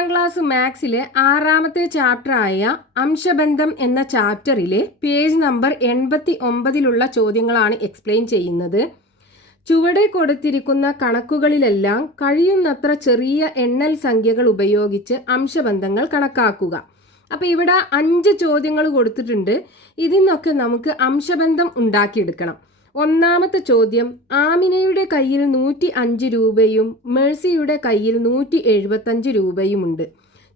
8ാം class മാത്സിലെ 6ാമത്തെ ചാപ്റ്ററായ അംശബന്ധം എന്ന ചാപ്റ്ററിലെ page number 89 ചോദ്യങ്ങളാണ് explain ചെയ്യുന്നത്. ചുവടെ കൊടുത്തിരിക്കുന്ന കണക്കുകളിലെല്ലാം കഴിയുന്നത്ര ചെറിയ എണ്ണൽ സംഖ്യകൾ ഉപയോഗിച്ച് അംശബന്ധങ്ങൾ കണക്കാക്കുക. അപ്പോൾ ഇവിടെ 5 ചോദ്യങ്ങൾ കൊടുത്തിട്ടുണ്ട്. ഇതിൽ നിന്നൊക്കെ നമുക്ക് അംശബന്ധം ഉണ്ടാക്കിയെടുക്കണം. ഒന്നാമത്തെ ചോദ്യം, ആമിനയുടെ കയ്യിൽ 105 രൂപയും മേഴ്സിയുടെ കയ്യിൽ 175 രൂപയുമുണ്ട്.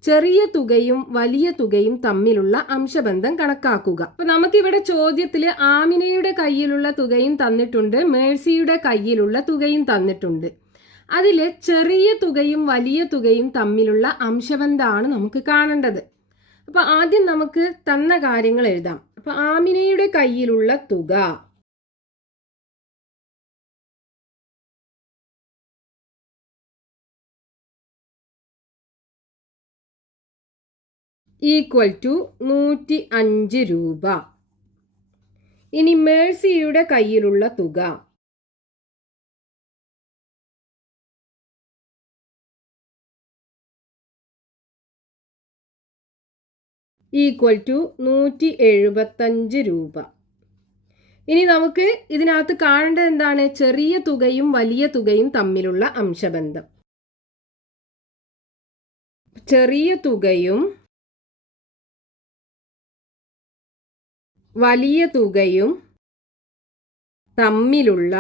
ചെറിയ തുകയും വലിയ തുകയും തമ്മിലുള്ള അംശബന്ധം കണക്കാക്കുക. അപ്പൊ നമുക്കിവിടെ ചോദ്യത്തിൽ ആമിനയുടെ കയ്യിലുള്ള തുകയും തന്നിട്ടുണ്ട്, മേഴ്സിയുടെ കയ്യിലുള്ള തുകയും തന്നിട്ടുണ്ട്. അതിലെ ചെറിയ തുകയും വലിയ തുകയും തമ്മിലുള്ള അംശബന്ധമാണ് നമുക്ക് കാണേണ്ടത്. അപ്പൊ ആദ്യം നമുക്ക് തന്ന കാര്യങ്ങൾ എഴുതാം. അപ്പൊ ആമിനയുടെ കയ്യിലുള്ള തുക ഈക്വൽ ടു 105 രൂപ. ഇനി മേഴ്സിയുടെ കയ്യിലുള്ള തുക ഈക്വൽ ടു 175 രൂപ. ഇനി നമുക്ക് ഇതിനകത്ത് കാണേണ്ടത് എന്താണ്? ചെറിയ തുകയും വലിയ തുകയും തമ്മിലുള്ള അംശബന്ധം. ചെറിയ തുകയും വലിയ തുകയും തമ്മിലുള്ള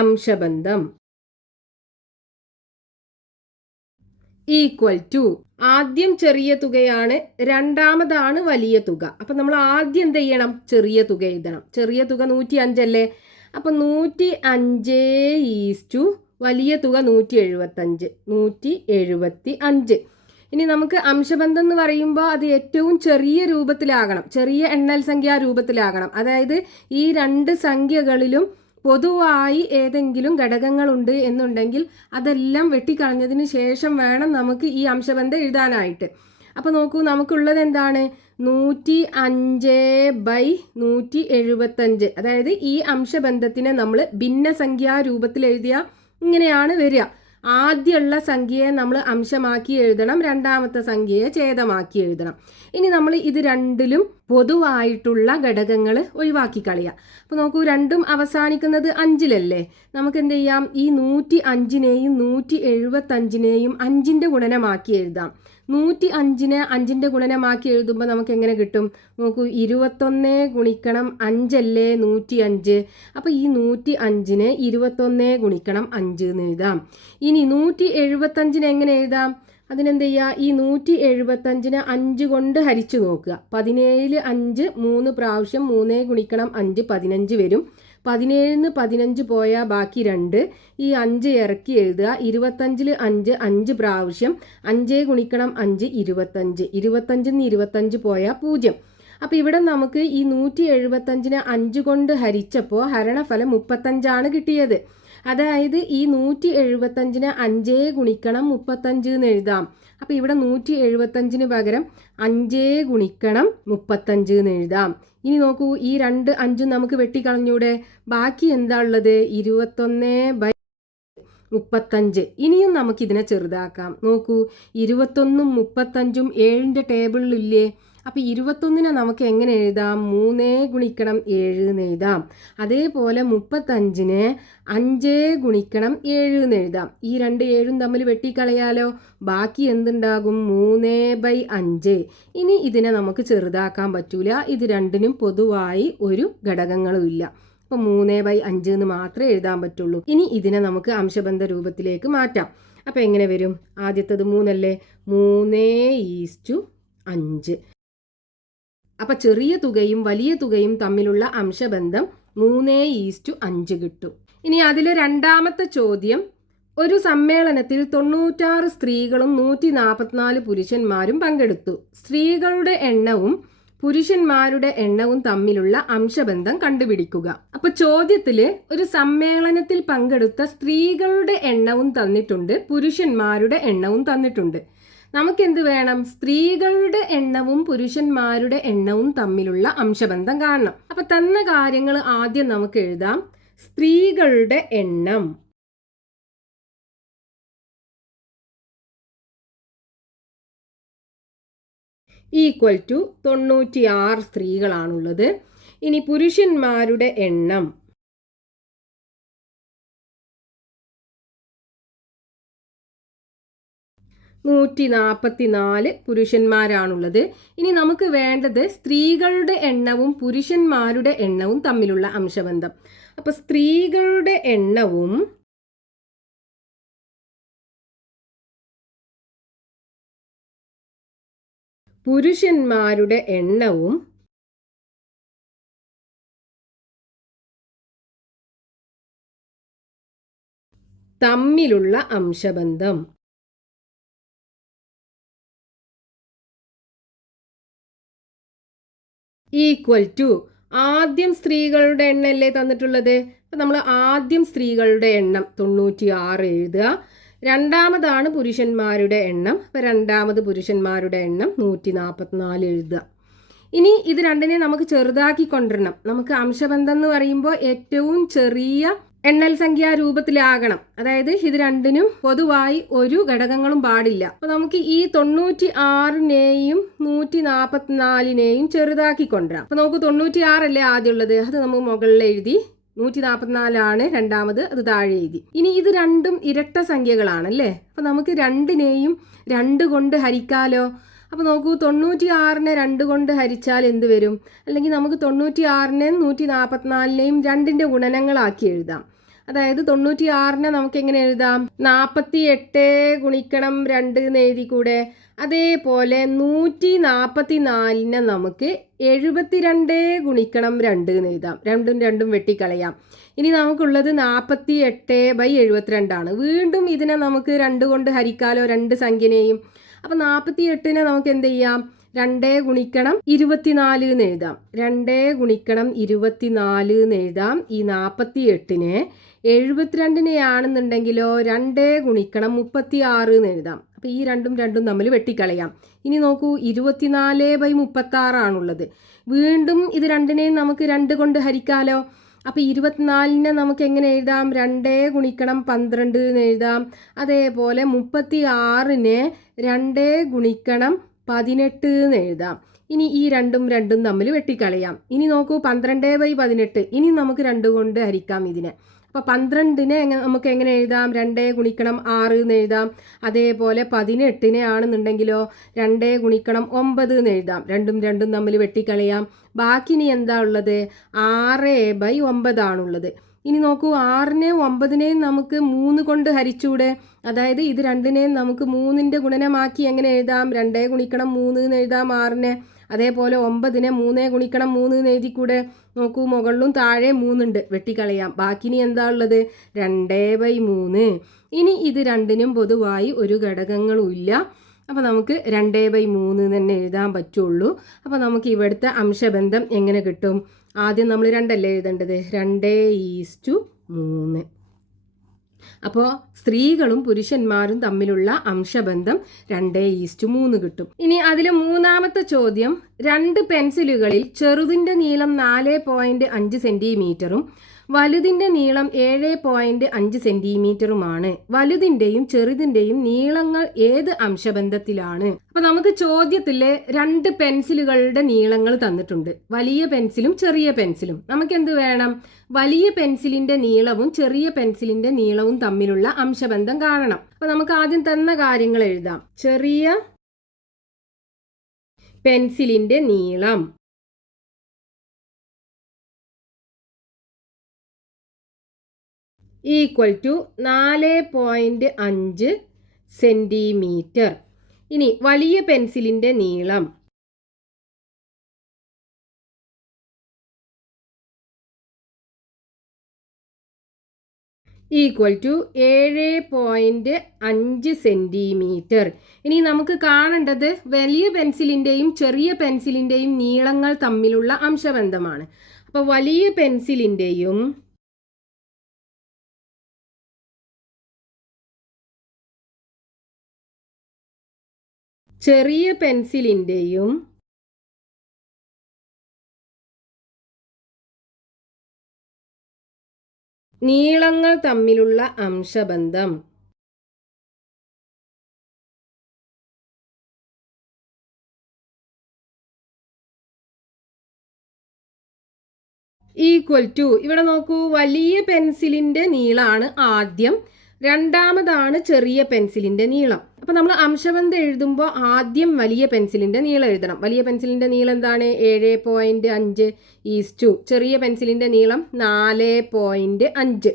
അംശബന്ധം ഈക്വൽ ടു, ആദ്യം ചെറിയ തുകയാണ്, രണ്ടാമതാണ് വലിയ തുക. അപ്പൊ നമ്മൾ ആദ്യം എന്ത് ചെയ്യണം? ചെറിയ തുക എഴുതണം. ചെറിയ തുക 105 അല്ലേ? അപ്പൊ 105 വലിയ തുക 175. ഇനി നമുക്ക് അംശബന്ധം എന്ന് പറയുമ്പോൾ അത് ഏറ്റവും ചെറിയ രൂപത്തിലാകണം, ചെറിയ എണ്ണൽ സംഖ്യാ രൂപത്തിലാകണം. അതായത് ഈ രണ്ട് സംഖ്യകളിലും പൊതുവായി ഏതെങ്കിലും ഘടകങ്ങളുണ്ട് എന്നുണ്ടെങ്കിൽ അതെല്ലാം വെട്ടിക്കളഞ്ഞതിന് ശേഷം വേണം നമുക്ക് ഈ അംശബന്ധം എഴുതാനായിട്ട്. അപ്പോൾ നോക്കൂ, നമുക്കുള്ളത് എന്താണ്? 105/175. അതായത് ഈ അംശബന്ധത്തിനെ നമ്മൾ ഭിന്നസംഖ്യാ രൂപത്തിൽ എഴുതിയാൽ ഇങ്ങനെയാണ് വരിക. ആദ്യമുള്ള സംഖ്യയെ നമ്മൾ അംശമാക്കി എഴുതണം, രണ്ടാമത്തെ സംഖ്യയെ ഛേദമാക്കി എഴുതണം. ഇനി നമ്മൾ ഇത് രണ്ടിലും പൊതുവായിട്ടുള്ള ഘടകങ്ങൾ ഒഴിവാക്കി കളയുക. അപ്പോൾ നോക്കൂ, രണ്ടും അവസാനിക്കുന്നത് 5-ലല്ലേ? നമുക്ക് എന്ത് ചെയ്യാം? ഈ 105നെയും 175നെയും 5ന്റെ ഗുണനമാക്കി എഴുതാം. 105നെ 5ന്റെ ഗുണനമാക്കി എഴുതുമ്പോൾ നമുക്ക് എങ്ങനെ കിട്ടും? നോക്കൂ, 21 ഗുണിക്കണം 5 അല്ലേ 105. അപ്പോൾ ഈ 105നെ 21 ഗുണിക്കണം 5 എന്ന് എഴുതാം. ഇനി 175നെ എങ്ങനെ എഴുതാം? അതിനെന്ത് ചെയ്യുക? ഈ 175നെ 5 കൊണ്ട് ഹരിച്ചു നോക്കുക. 17 5 3 പ്രാവശ്യം 3 ഗുണിക്കണം 5 15 വരും. 17-ന് 15 പോയാൽ ബാക്കി 2. ഈ 5 ഇറക്കി എഴുതുക. 25-ൽ 5 5 പ്രാവശ്യം 5 ഗുണിക്കണം 5 25. 25-ന് 25 പോയാൽ 0. അപ്പം ഇവിടെ നമുക്ക് ഈ 175നെ 5 കൊണ്ട് ഹരിച്ചപ്പോൾ ഹരണഫലം 35 കിട്ടിയത്. അതായത് ഈ 175നെ 5 ഗുണിക്കണം 35 എന്ന് എഴുതാം. അപ്പം ഇവിടെ 175ന് പകരം 5 ഗുണിക്കണം 35 എന്ന് എഴുതാം. ഇനി നോക്കൂ, ഈ 2 5 നമുക്ക് വെട്ടിക്കളഞ്ഞൂടെ? ബാക്കി എന്താ ഉള്ളത്? 21/35. ഇനിയും നമുക്കിതിനെ ചെറുതാക്കാം. നോക്കൂ, 21ഉം 35ഉം 7ന്റെ ടേബിളിലില്ലേ? അപ്പം 21നെ നമുക്ക് എങ്ങനെ എഴുതാം? 3 ഗുണിക്കണം 7 എന്ന് എഴുതാം. അതേപോലെ 35നെ 5 ഗുണിക്കണം 7 എന്ന് എഴുതാം. ഈ 2 7ഉം തമ്മിൽ വെട്ടിക്കളയാലോ? ബാക്കി എന്തുണ്ടാകും? 3/5. ഇനി ഇതിനെ നമുക്ക് ചെറുതാക്കാൻ പറ്റൂല, ഇത് രണ്ടിനും പൊതുവായി ഒരു ഘടകങ്ങളും ഇല്ല. അപ്പം 3/5 എന്ന് മാത്രമേ എഴുതാൻ പറ്റുള്ളൂ. ഇനി ഇതിനെ നമുക്ക് അംശബന്ധ രൂപത്തിലേക്ക് മാറ്റാം. അപ്പം എങ്ങനെ വരും? ആദ്യത്തത് 3 അല്ലേ? 3:5. അപ്പം ചെറിയ തുകയും വലിയ തുകയും തമ്മിലുള്ള അംശബന്ധം 3:5 കിട്ടും. ഇനി അതിൽ രണ്ടാമത്തെ ചോദ്യം, ഒരു സമ്മേളനത്തിൽ 96 സ്ത്രീകളും 144 പുരുഷന്മാരും പങ്കെടുത്തു. സ്ത്രീകളുടെ എണ്ണവും പുരുഷന്മാരുടെ എണ്ണവും തമ്മിലുള്ള അംശബന്ധം കണ്ടുപിടിക്കുക. അപ്പൊ ചോദ്യത്തില് ഒരു സമ്മേളനത്തിൽ പങ്കെടുത്ത സ്ത്രീകളുടെ എണ്ണവും തന്നിട്ടുണ്ട്, പുരുഷന്മാരുടെ എണ്ണവും തന്നിട്ടുണ്ട്. നമുക്കെന്ത് വേണം? സ്ത്രീകളുടെ എണ്ണവും പുരുഷന്മാരുടെ എണ്ണവും തമ്മിലുള്ള അംശബന്ധം കാണണം. അപ്പൊ തന്ന കാര്യങ്ങൾ ആദ്യം നമുക്ക് എഴുതാം. സ്ത്രീകളുടെ എണ്ണം ഈക്വൽ ടു 96 സ്ത്രീകളാണുള്ളത്. ഇനി പുരുഷന്മാരുടെ എണ്ണം 144 പുരുഷന്മാരാണുള്ളത്. ഇനി നമുക്ക് വേണ്ടത് സ്ത്രീകളുടെ എണ്ണവും പുരുഷന്മാരുടെ എണ്ണവും തമ്മിലുള്ള അംശബന്ധം. അപ്പോൾ സ്ത്രീകളുടെ എണ്ണവും പുരുഷന്മാരുടെ എണ്ണവും തമ്മിലുള്ള അംശബന്ധം ഈക്വൽ ടു ആദ്യം സ്ത്രീകളുടെ എണ്ണല്ലേ തന്നിട്ടുള്ളത്. അപ്പം നമ്മൾ ആദ്യം സ്ത്രീകളുടെ എണ്ണം 96 എഴുതുക. രണ്ടാമതാണ് പുരുഷന്മാരുടെ എണ്ണം. അപ്പം രണ്ടാമത് പുരുഷന്മാരുടെ എണ്ണം 144 എഴുതുക. ഇനി ഇത് രണ്ടിനെ നമുക്ക് ചെറുതാക്കി കൊണ്ടുവരണം. നമുക്ക് അംശബന്ധം എന്ന് പറയുമ്പോൾ ഏറ്റവും ചെറിയ എണ്ണൽ സംഖ്യാ രൂപത്തിലാകണം. അതായത് ഇത് രണ്ടിനും പൊതുവായി ഒരു ഘടകങ്ങളും പാടില്ല. അപ്പൊ നമുക്ക് ഈ 96നെയും 144നെയും ചെറുതാക്കി കൊണ്ടുവരാം. അപ്പൊ നമുക്ക് 96 അല്ലേ ആദ്യമുള്ളത്, അത് നമുക്ക് മുകളിൽ എഴുതി. 144 രണ്ടാമത്, അത് താഴെ എഴുതി. ഇനി ഇത് രണ്ടും ഇരട്ട സംഖ്യകളാണല്ലേ. അപ്പൊ നമുക്ക് രണ്ടിനെയും 2 കൊണ്ട് ഹരിക്കാലോ. അപ്പോൾ നോക്കൂ, 96നെ 2 കൊണ്ട് ഹരിച്ചാൽ എന്ത് വരും? അല്ലെങ്കിൽ നമുക്ക് 96നെയും 144നെയും 2ന്റെ ഗുണനങ്ങളാക്കി എഴുതാം. അതായത് 96നെ നമുക്ക് എങ്ങനെ എഴുതാം? 48 ഗുണിക്കണം 2 എന്ന് എഴുതിക്കൂടെ? അതേപോലെ 144നെ നമുക്ക് 72 ഗുണിക്കണം 2 എന്ന് എഴുതാം. രണ്ടും വെട്ടിക്കളയാം. ഇനി നമുക്കുള്ളത് 48/72 ആണ്. വീണ്ടും ഇതിനെ നമുക്ക് 2 കൊണ്ട് ഹരിക്കാലോ, 2 സംഖ്യനെയും. അപ്പം 48നെ നമുക്ക് എന്ത് ചെയ്യാം? 2 ഗുണിക്കണം 24 എന്ന് എഴുതാം. 2 ഗുണിക്കണം 24 എന്ന് എഴുതാം. ഈ 48നെ 72നെ ആണെന്നുണ്ടെങ്കിലോ 2 ഗുണിക്കണം 36 എന്ന് എഴുതാം. അപ്പം ഈ രണ്ടും തമ്മിൽ വെട്ടിക്കളയാം. ഇനി നോക്കൂ, 24/36 ആണുള്ളത്. വീണ്ടും ഇത് രണ്ടിനെയും നമുക്ക് 2 കൊണ്ട് ഹരിക്കാലോ. അപ്പോൾ 24നെ നമുക്ക് എങ്ങനെ എഴുതാം? 2 ഗുണിക്കണം 12 എന്ന് എഴുതാം. അതേപോലെ 36നെ 2 ഗുണിക്കണം 18 എന്ന് എഴുതാം. ഇനി ഈ രണ്ടും തമ്മിൽ വെട്ടിക്കളയാം. ഇനി നോക്കൂ, 12/18 ഇനി നമുക്ക് 2 കൊണ്ട് ഹരിക്കാം ഇതിനെ. അപ്പോൾ 12നെ നമുക്ക് എങ്ങനെ എഴുതാം? 2 ഗുണിക്കണം 6 എന്ന് എഴുതാം. അതേപോലെ 18നെ ആണെന്നുണ്ടെങ്കിലോ 2 ഗുണിക്കണം 9 എന്ന് എഴുതാം. രണ്ടും തമ്മിൽ വെട്ടിക്കളയാം. ബാക്കി ഇനി എന്താ ഉള്ളത്? 6/9 ആണുള്ളത്. ഇനി നോക്കൂ, 6നെയും 9നെയും നമുക്ക് 3 കൊണ്ട് ഹരിച്ചൂടെ? അതായത് ഇത് രണ്ടിനെയും നമുക്ക് 3ന്റെ ഗുണനമാക്കി എങ്ങനെ എഴുതാം? 2 ഗുണിക്കണം 3 എന്ന് എഴുതാം 6നെ. അതേപോലെ 9നെ 3 ഗുണിക്കണം 3 എന്ന് എഴുതിക്കൂടെ? നോക്കൂ, മുകളിലും താഴെ 3 ഉണ്ട്, വെട്ടിക്കളയാം. ബാക്കി ഇനി എന്താ ഉള്ളത്? 2/3. ഇനി ഇത് രണ്ടിനും പൊതുവായി ഒരു ഘടകങ്ങളും ഇല്ല. അപ്പോൾ നമുക്ക് 2/3 തന്നെ എഴുതാൻ പറ്റുള്ളൂ. അപ്പോൾ നമുക്ക് ഇവിടുത്തെ അംശബന്ധം എങ്ങനെ കിട്ടും? ആദ്യം നമ്മൾ 2 അല്ലേ എഴുതേണ്ടത്? 2:3. അപ്പോൾ സ്ത്രീകളും പുരുഷന്മാരും തമ്മിലുള്ള അംശബന്ധം 2:3 കിട്ടും. ഇനി അതിൽ മൂന്നാമത്തെ ചോദ്യം, 2 പെൻസിലുകളിൽ ചെറുതിൻ്റെ നീളം 4.5 സെന്റിമീറ്ററും വലുതിൻ്റെ നീളം 7.5 സെന്റിമീറ്ററുമാണ്. വലുതിൻ്റെയും ചെറുതിൻ്റെയും നീളങ്ങൾ ഏത് അംശബന്ധത്തിലാണ്? അപ്പൊ നമുക്ക് ചോദ്യത്തില് 2 പെൻസിലുകളുടെ നീളങ്ങൾ തന്നിട്ടുണ്ട്. വലിയ പെൻസിലും ചെറിയ പെൻസിലും. നമുക്ക് എന്ത് വേണം? വലിയ പെൻസിലിന്റെ നീളവും ചെറിയ പെൻസിലിന്റെ നീളവും തമ്മിലുള്ള അംശബന്ധം കാണണം. അപ്പൊ നമുക്ക് ആദ്യം തന്ന കാര്യങ്ങൾ എഴുതാം. ചെറിയ പെൻസിലിന്റെ നീളം ഈക്വൽ ടു 4.5 സെന്റിമീറ്റർ. ഇനി വലിയ പെൻസിലിന്റെ നീളം ഈക്വൽ ടു 7.5 സെന്റിമീറ്റർ. ഇനി നമുക്ക് കാണേണ്ടത് വലിയ പെൻസിലിന്റെയും ചെറിയ പെൻസിലിന്റെയും നീളങ്ങൾ തമ്മിലുള്ള അംശബന്ധമാണ്. അപ്പോൾ വലിയ പെൻസിലിന്റെയും ചെറിയ പെൻസിലിന്റെയും നീളങ്ങൾ തമ്മിലുള്ള അംശബന്ധം ഈക്വൽ ടു, ഇവിടെ നോക്കൂ, വലിയ പെൻസിലിന്റെ നീളമാണ് ആദ്യം, രണ്ടാമതാണ് ചെറിയ പെൻസിലിന്റെ നീളം. അപ്പൊ നമ്മൾ അംശബന്ധം എഴുതുമ്പോൾ ആദ്യം വലിയ പെൻസിലിന്റെ നീളം എഴുതണം. വലിയ പെൻസിലിന്റെ നീളം എന്താണ്? 7.5:, ചെറിയ പെൻസിലിന്റെ നീളം 4.5.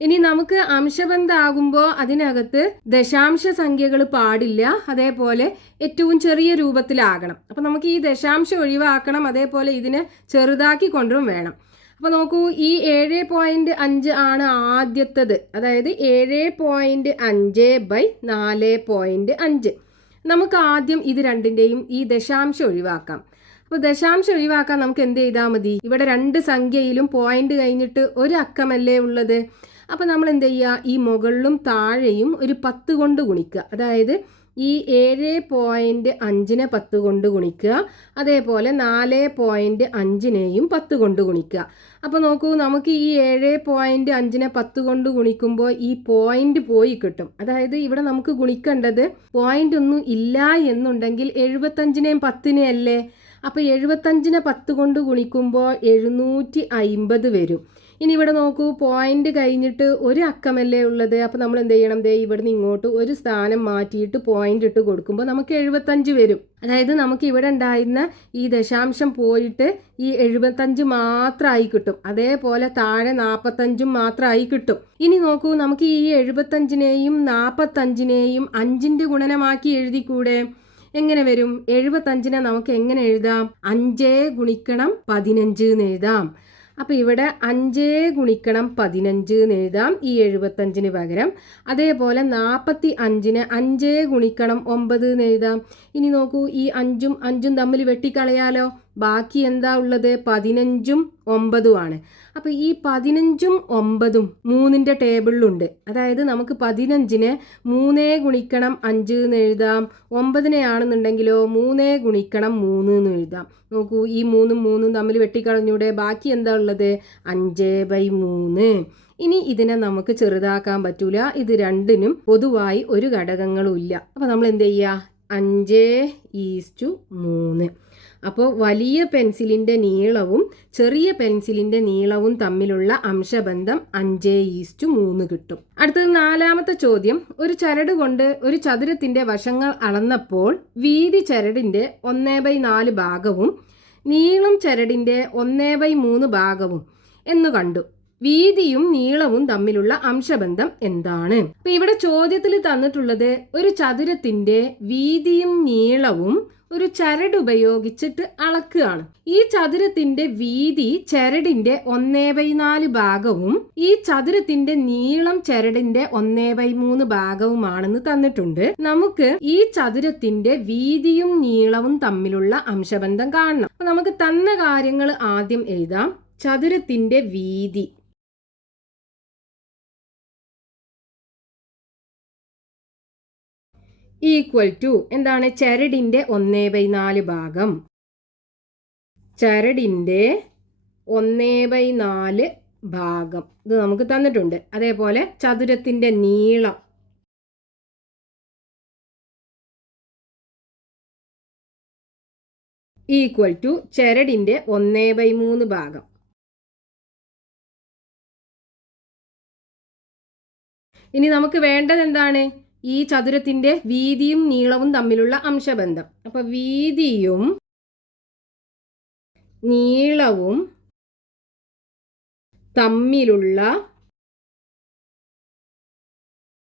ഇനി നമുക്ക് അംശബന്ധമാകുമ്പോൾ അതിനകത്ത് ദശാംശ സംഖ്യകൾ പാടില്ല, അതേപോലെ ഏറ്റവും ചെറിയ രൂപത്തിലാകണം. അപ്പൊ നമുക്ക് ഈ ദശാംശം ഒഴിവാക്കണം, അതേപോലെ ഇതിനെ ചെറുതാക്കി കൊണ്ടും വേണം. അപ്പൊ നോക്കൂ, ഈ 7.5 ആണ് ആദ്യത്തത്, അതായത് 7.5/4.5. നമുക്ക് ആദ്യം ഇത് രണ്ടിന്റെയും ഈ ദശാംശം ഒഴിവാക്കാം. അപ്പോൾ ദശാംശം ഒഴിവാക്കാൻ നമുക്ക് എന്ത് ചെയ്താൽ മതി? ഇവിടെ രണ്ട് സംഖ്യയിലും പോയിന്റ് കഴിഞ്ഞിട്ട് ഒരു അക്കമല്ലേ ഉള്ളത്. അപ്പോൾ നമ്മൾ എന്ത് ചെയ്യുക? ഈ മുകളിലും താഴെയും ഒരു 10 കൊണ്ട് ഗുണിക്കുക. അതായത് ഈ 7.5നെ 10 കൊണ്ട് ഗുണിക്കുക, അതേപോലെ 4.5നെയും 10 കൊണ്ട് ഗുണിക്കുക. അപ്പോൾ നോക്കൂ, നമുക്ക് ഈ 7.5നെ 10 കൊണ്ട് ഗുണിക്കുമ്പോൾ ഈ പോയിന്റ് പോയി കിട്ടും. അതായത് ഇവിടെ നമുക്ക് ഗുണിക്കേണ്ടത് പോയിന്റ് ഒന്നും ഇല്ല എന്നുണ്ടെങ്കിൽ 75നെയും 10നെയും അല്ലേ. അപ്പോൾ 75നെ 10 കൊണ്ട് ഗുണിക്കുമ്പോൾ 750 വരും. ഇനി ഇവിടെ നോക്കൂ, പോയിന്റ് കഴിഞ്ഞിട്ട് ഒരു അക്കമല്ലേ ഉള്ളത്. അപ്പോൾ നമ്മൾ എന്ത് ചെയ്യണം? ഇവിടുന്ന് ഇങ്ങോട്ട് ഒരു സ്ഥാനം മാറ്റിയിട്ട് പോയിന്റ് ഇട്ട് കൊടുക്കുമ്പോൾ നമുക്ക് 75 വരും. അതായത് നമുക്ക് ഇവിടെ ഉണ്ടായിരുന്ന ഈ ദശാംശം പോയിട്ട് ഈ 75 മാത്രമായി കിട്ടും. അതേപോലെ താഴെ 45 മാത്രമായി കിട്ടും. ഇനി നോക്കൂ, നമുക്ക് ഈ 75നെയും 45നെയും 5ന്റെ ഗുണനമാക്കി എഴുതിക്കൂടെ? എങ്ങനെ വരും? 75നെ നമുക്ക് എങ്ങനെ എഴുതാം? 5 ഗുണിക്കണം 15 എന്ന് എഴുതാം. അപ്പോൾ ഇവിടെ 5 ഗുണിക്കണം 15 എന്ന് എഴുതാം ഈ 75ന് പകരം. അതേപോലെ 45ന് 5 ഗുണിക്കണം 9 എന്ന് എഴുതാം. ഇനി നോക്കൂ, ഈ 5ഉം 5ഉം തമ്മിൽ വെട്ടിക്കളയാലോ. ബാക്കി എന്താ ഉള്ളത്? 15ഉം 9ഉം ആണ്. അപ്പോൾ ഈ 15ഉം 9ഉം 3ന്റെ ടേബിളിലുണ്ട്. അതായത് നമുക്ക് 15നെ 3 ഗുണിക്കണം 5 എന്ന് എഴുതാം. 9നെ ആണെന്നുണ്ടെങ്കിലോ 3 ഗുണിക്കണം 3 എന്ന് എഴുതാം. നോക്കൂ, ഈ 3ഉം 3ഉം തമ്മിൽ വെട്ടിക്കളഞ്ഞൂടെ? ബാക്കി എന്താ ഉള്ളത്? 5/3. ഇനി ഇതിനെ നമുക്ക് ചെറുതാക്കാൻ പറ്റൂല, ഇത് രണ്ടിനും പൊതുവായി ഒരു ഘടകങ്ങളും ഇല്ല. അപ്പോൾ നമ്മൾ എന്ത് ചെയ്യുക? 5:3. അപ്പോൾ വലിയ പെൻസിലിൻ്റെ നീളവും ചെറിയ പെൻസിലിൻ്റെ നീളവും തമ്മിലുള്ള അംശബന്ധം 5:3 കിട്ടും. അടുത്തത് 4ാമത്തെ ചോദ്യം. ഒരു ചരട് കൊണ്ട് ഒരു ചതുരത്തിൻ്റെ വശങ്ങൾ അളന്നപ്പോൾ വീതി ചരടിൻ്റെ 1/4 ഭാഗവും നീളം ചരടിൻ്റെ 1/3 ഭാഗവും എന്ന് കണ്ടു. വീതിയും നീളവും തമ്മിലുള്ള അംശബന്ധം എന്താണ്? അപ്പൊ ഇവിടെ ചോദ്യത്തിൽ തന്നിട്ടുള്ളത് ഒരു ചതുരത്തിന്റെ വീതിയും നീളവും ഒരു ചരട് ഉപയോഗിച്ചിട്ട് അളക്കുകയാണ്. ഈ ചതുരത്തിന്റെ വീതി ചരടിന്റെ 1/4 ഭാഗവും ഈ ചതുരത്തിന്റെ നീളം ചരടിന്റെ 1/3 ഭാഗവുമാണെന്ന് തന്നിട്ടുണ്ട്. നമുക്ക് ഈ ചതുരത്തിന്റെ വീതിയും നീളവും തമ്മിലുള്ള അംശബന്ധം കാണണം. അപ്പൊ നമുക്ക് തന്ന കാര്യങ്ങൾ ആദ്യം എഴുതാം. ചതുരത്തിന്റെ വീതി ഈക്വൽ ടു എന്താണ്? ചരടിന്റെ 1/4 ഭാഗം. ചരടിന്റെ 1/4 ഭാഗം ഇത് നമുക്ക് തന്നിട്ടുണ്ട്. അതേപോലെ ചതുരത്തിന്റെ നീളം ഈക്വൽ ടു ചരടിന്റെ 1/3 ഭാഗം. ഇനി നമുക്ക് വേണ്ടത് എന്താണ്? ഈ ചതുരത്തിന്റെ വീതിയും നീളവും തമ്മിലുള്ള അംശബന്ധം. അപ്പൊ വീതിയും നീളവും തമ്മിലുള്ള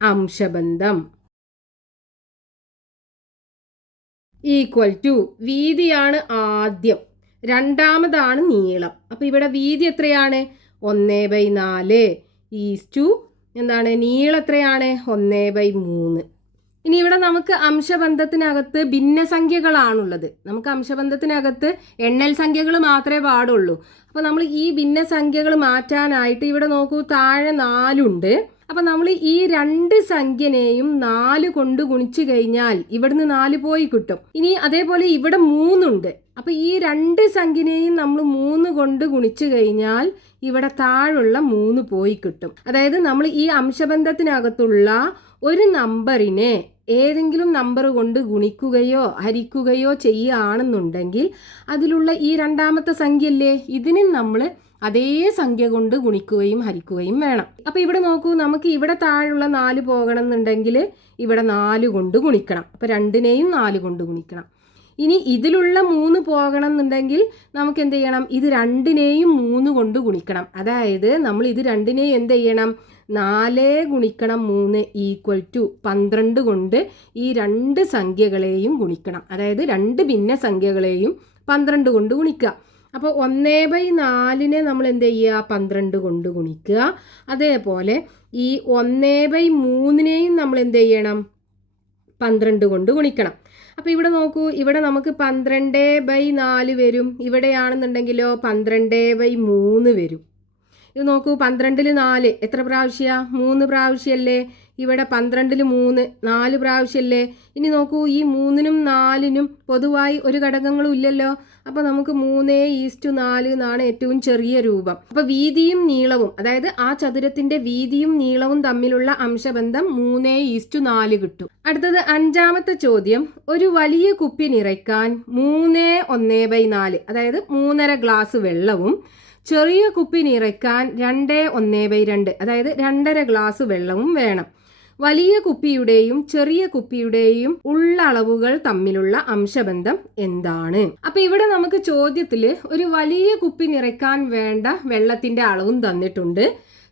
അംശബന്ധം ഈക്വൽ ടു വീതിയാണ് ആദ്യം, രണ്ടാമതാണ് നീളം. അപ്പൊ ഇവിടെ വീതി എത്രയാണ്? 1/4 ഈസ്റ്റു എന്താണ്? നീളം എത്രയാണ്? 1/3. ഇനി ഇവിടെ നമുക്ക് അംശബന്ധത്തിനകത്ത് ഭിന്നസംഖ്യകളാണുള്ളത്. നമുക്ക് അംശബന്ധത്തിനകത്ത് എണ്ണൽ സംഖ്യകൾ മാത്രമേ പാടുള്ളൂ. അപ്പോൾ നമ്മൾ ഈ ഭിന്നസംഖ്യകൾ മാറ്റാനായിട്ട് ഇവിടെ നോക്കൂ, താഴെ 4 ഉണ്ട്. അപ്പം നമ്മൾ ഈ 2 സംഖ്യനെയും 4 കൊണ്ട് ഗുണിച്ചു കഴിഞ്ഞാൽ ഇവിടുന്ന് 4 പോയി കിട്ടും. ഇനി അതേപോലെ ഇവിടെ 3 ഉണ്ട്. അപ്പം ഈ 2 സംഖ്യനെയും നമ്മൾ 3 കൊണ്ട് ഗുണിച്ചു കഴിഞ്ഞാൽ ഇവിടെ താഴെയുള്ള 3 പോയി കിട്ടും. അതായത് നമ്മൾ ഈ അംശബന്ധത്തിനകത്തുള്ള ഒരു നമ്പറിനെ ഏതെങ്കിലും നമ്പർ കൊണ്ട് ഗുണിക്കുകയോ ഹരിക്കുകയോ ചെയ്യുകയാണെന്നുണ്ടെങ്കിൽ അതിലുള്ള ഈ രണ്ടാമത്തെ സംഖ്യല്ലേ, ഇതിനും നമ്മൾ അതേ സംഖ്യ കൊണ്ട് ഗുണിക്കുകയും ഹരിക്കുകയും വേണം. അപ്പോൾ ഇവിടെ നോക്കൂ, നമുക്ക് ഇവിടെ താഴെയുള്ള 4 പോകണം എന്നുണ്ടെങ്കിൽ ഇവിടെ 4 കൊണ്ട് ഗുണിക്കണം. അപ്പോൾ 2നെയും 4 കൊണ്ട് ഗുണിക്കണം. ഇനി ഇതിലുള്ള 3 പോകണം എന്നുണ്ടെങ്കിൽ നമുക്ക് എന്ത് ചെയ്യണം? ഇത് 2നെയും 3 കൊണ്ട് ഗുണിക്കണം. അതായത് നമ്മൾ ഇത് 2നെയും എന്ത് ചെയ്യണം? 4 ഗുണിക്കണം 3 = 12 കൊണ്ട് ഈ 2 സംഖ്യകളെയും ഗുണിക്കണം. അതായത് 2 ഭിന്ന സംഖ്യകളെയും 12 കൊണ്ട് ഗുണിക്കുക. അപ്പോൾ 1/4നെ നമ്മൾ എന്ത് ചെയ്യുക? 12 കൊണ്ട് ഗുണിക്കുക. അതേപോലെ ഈ 1/3നെയും നമ്മൾ എന്ത് ചെയ്യണം? 12 കൊണ്ട് ഗുണിക്കണം. അപ്പോൾ ഇവിടെ നോക്കൂ, ഇവിടെ നമുക്ക് 12/4 വരും. ഇവിടെയാണെന്നുണ്ടെങ്കിലോ 12/3 വരും. ഇത് നോക്കൂ, 12ൽ 4 എത്ര പ്രാവശ്യമാണ്? 3 പ്രാവശ്യമല്ലേ. ഇവിടെ 12ൽ 3 4 പ്രാവശ്യമല്ലേ. ഇനി നോക്കൂ, ഈ 3നും 4നും പൊതുവായി ഒരു ഘടകങ്ങളും ഇല്ലല്ലോ. അപ്പോൾ നമുക്ക് 3:4 എന്നാണ് ഏറ്റവും ചെറിയ രൂപം. അപ്പോൾ വീതിയും നീളവും, അതായത് ആ ചതുരത്തിന്റെ വീതിയും നീളവും തമ്മിലുള്ള അംശബന്ധം 3:4 കിട്ടും. അടുത്തത് 5ാമത്തെ ചോദ്യം. ഒരു വലിയ കുപ്പി നിറയ്ക്കാൻ 3/1/4, അതായത് 3.5 ഗ്ലാസ് വെള്ളവും ചെറിയ കുപ്പി നിറയ്ക്കാൻ 2/1/2, അതായത് 2.5 ഗ്ലാസ് വെള്ളവും വേണം. വലിയ കുപ്പിയുടെയും ചെറിയ കുപ്പിയുടെയും ഉള്ളളവുകൾ തമ്മിലുള്ള അംശബന്ധം എന്താണ്? അപ്പൊ ഇവിടെ നമുക്ക് ചോദ്യത്തില് ഒരു വലിയ കുപ്പി നിറയ്ക്കാൻ വേണ്ട വെള്ളത്തിന്റെ അളവും തന്നിട്ടുണ്ട്,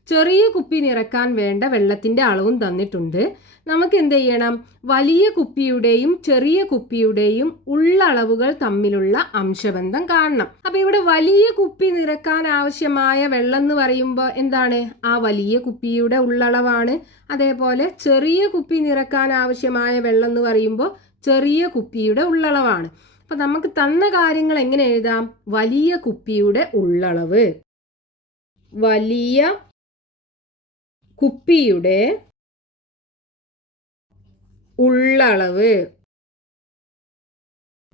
ചെറിയ കുപ്പി നിറയ്ക്കാൻ വേണ്ട വെള്ളത്തിന്റെ അളവും തന്നിട്ടുണ്ട്. നമുക്ക് എന്ത് ചെയ്യണം? വലിയ കുപ്പിയുടെയും ചെറിയ കുപ്പിയുടെയും ഉള്ളളവുകൾ തമ്മിലുള്ള അംശബന്ധം കാണണം. അപ്പൊ ഇവിടെ വലിയ കുപ്പി നിറയ്ക്കാൻ ആവശ്യമായ വെള്ളം എന്ന് പറയുമ്പോൾ എന്താണ്? ആ വലിയ കുപ്പിയുടെ ഉള്ളളവാണ്. അതേപോലെ ചെറിയ കുപ്പി നിറയ്ക്കാൻ ആവശ്യമായ വെള്ളം എന്ന് പറയുമ്പോൾ ചെറിയ കുപ്പിയുടെ ഉള്ളളവാണ്. അപ്പൊ നമുക്ക് തന്ന കാര്യങ്ങൾ എങ്ങനെ എഴുതാം? വലിയ കുപ്പിയുടെ ഉള്ളളവ്, വലിയ കുപ്പിയുടെ ഉള്ളളവ്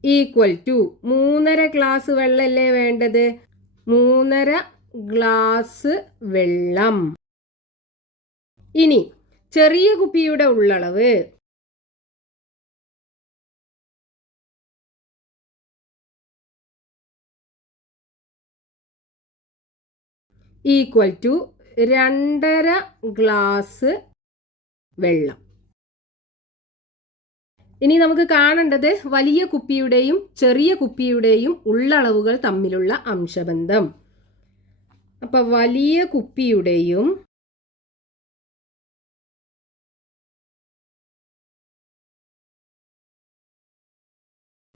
= 3.5 ഗ്ലാസ് വെള്ളമല്ലേ വേണ്ടത്? 3.5 ഗ്ലാസ് വെള്ളം. ഇനി ചെറിയ കുപ്പിയുടെ ഉള്ളളവ് = 2.5 ഗ്ലാസ് വെള്ളം. ഇനി നമുക്ക് കാണേണ്ടത് വലിയ കുപ്പിയുടെയും ചെറിയ കുപ്പിയുടെയും ഉള്ളളവുകൾ തമ്മിലുള്ള അംശബന്ധം. അപ്പൊ വലിയ കുപ്പിയുടെയും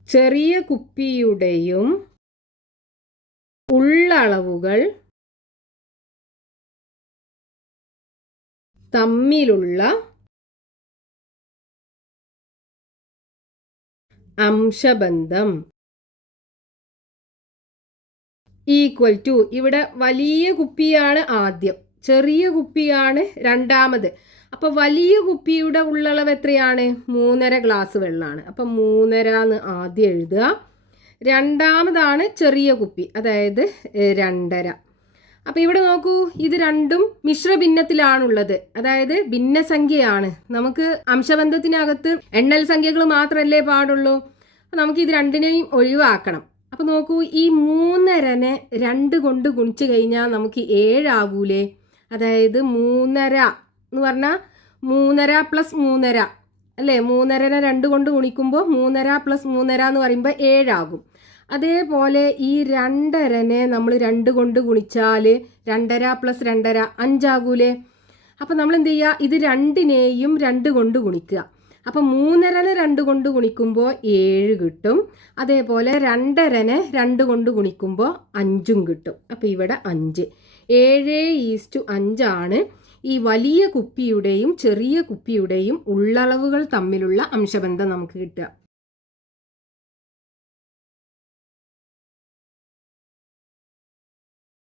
ചെറിയ കുപ്പിയുടെയും ഉള്ളളവുകൾ തമ്മിലുള്ള അംശബന്ധം = ഇവിടെ വലിയ കുപ്പിയാണ് ആദ്യം, ചെറിയ കുപ്പിയാണ് രണ്ടാമത്. അപ്പൊ വലിയ കുപ്പിയുടെ ഉള്ളളവ് എത്രയാണ്? 3.5 ഗ്ലാസ് വെള്ളമാണ്. അപ്പൊ 3.5 എന്ന് ആദ്യം എഴുതുക. രണ്ടാമതാണ് ചെറിയ കുപ്പി, അതായത് 2.5. അപ്പൊ ഇവിടെ നോക്കൂ, ഇത് രണ്ടും മിശ്രഭിന്നത്തിലാണുള്ളത്, അതായത് ഭിന്നസംഖ്യയാണ്. നമുക്ക് അംശബന്ധത്തിനകത്ത് എണ്ണൽ സംഖ്യകൾ മാത്രമല്ലേ പാടുള്ളൂ. നമുക്ക് ഇത് രണ്ടിനെയും ഒഴിവാക്കണം. അപ്പൊ നോക്കൂ, ഈ 3.5നെ 2 കൊണ്ട് ഗുണിച്ചു കഴിഞ്ഞാൽ നമുക്ക് 7 ആകൂലേ? അതായത് 3.5 എന്ന് പറഞ്ഞാൽ 3.5 + 3.5 അല്ലേ? 3.5നെ 2 കൊണ്ട് ഗുണിക്കുമ്പോൾ 3.5 + 3.5 എന്ന് പറയുമ്പോൾ 7 ആകും. അതേപോലെ ഈ 2.5നെ നമ്മൾ 2 കൊണ്ട് ഗുണിച്ചാൽ 2.5 + 2.5 5 ആകൂലേ? അപ്പം നമ്മൾ എന്ത് ചെയ്യുക? ഇത് രണ്ടിനെയും 2 കൊണ്ട് ഗുണിക്കുക. അപ്പം 3.5നെ 2 കൊണ്ട് ഗുണിക്കുമ്പോൾ 7 കിട്ടും. അതേപോലെ 2.5നെ 2 കൊണ്ട് ഗുണിക്കുമ്പോൾ 5ഉം കിട്ടും. അപ്പം ഇവിടെ 5. 7:5 ആണ് ഈ വലിയ കുപ്പിയുടെയും ചെറിയ കുപ്പിയുടെയും ഉള്ളളവുകൾ തമ്മിലുള്ള അംശബന്ധം നമുക്ക് കിട്ടുക.